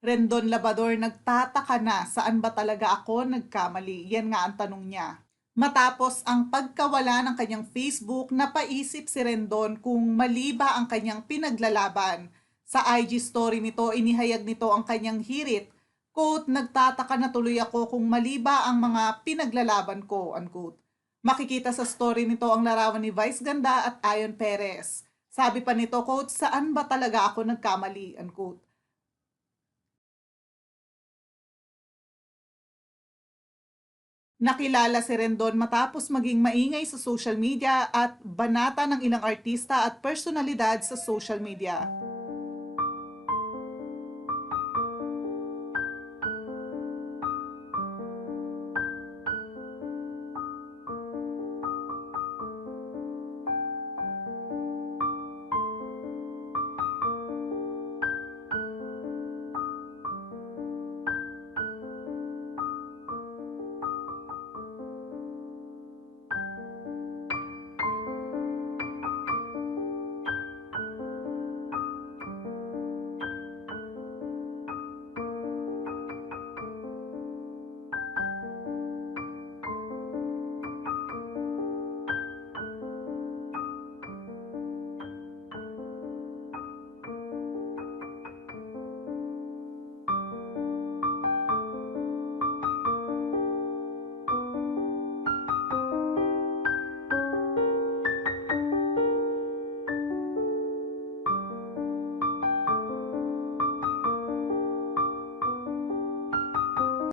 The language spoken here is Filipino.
Rendon Labador nagtataka na saan ba talaga ako nagkamali. Yan nga ang tanong niya. Matapos ang pagkawala ng kanyang Facebook, napaisip si Rendon kung mali ba ang kanyang pinaglalaban. Sa IG story nito, inihayag nito ang kanyang hirit. Quote, nagtataka na tuloy ako kung mali ba ang mga pinaglalaban ko, unquote. Makikita sa story nito ang larawan ni Vice Ganda at Ayon Perez. Sabi pa nito, quote, saan ba talaga ako nagkamali, unquote. Nakilala si Rendon matapos maging maingay sa social media at banata ng ilang artista at personalidad sa social media.